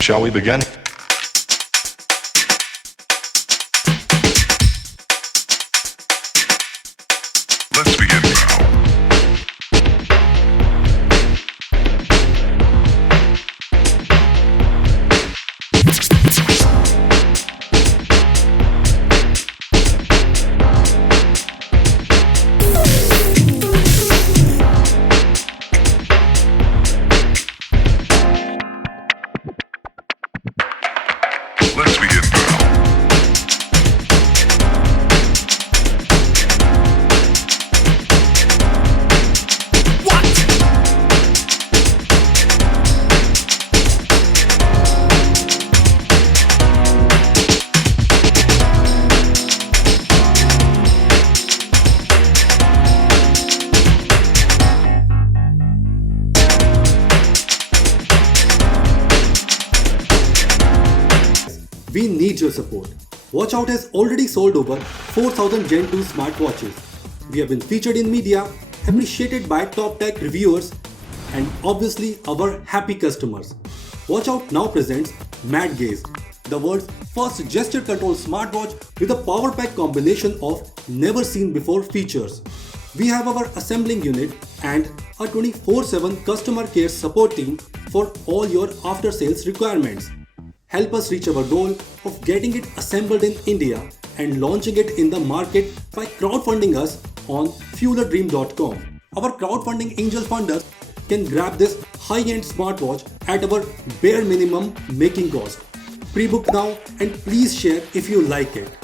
Shall we begin? Let's begin now. Let's begin now. We need your support. Watchout has already sold over 4,000 Gen 2 smartwatches. We have been featured in media, appreciated by top tech reviewers, and obviously our happy customers. Watchout now presents MadGaze, the world's first gesture-controlled smartwatch with a power pack combination of never-seen-before features. We have our assembling unit and a 24/7 customer care support team for all your after-sales requirements. Help us reach our goal of getting it assembled in India and launching it in the market by crowdfunding us on fuelerdream.com. Our crowdfunding angel funders can grab this high-end smartwatch at our bare minimum making cost. Pre-book now and please share if you like it.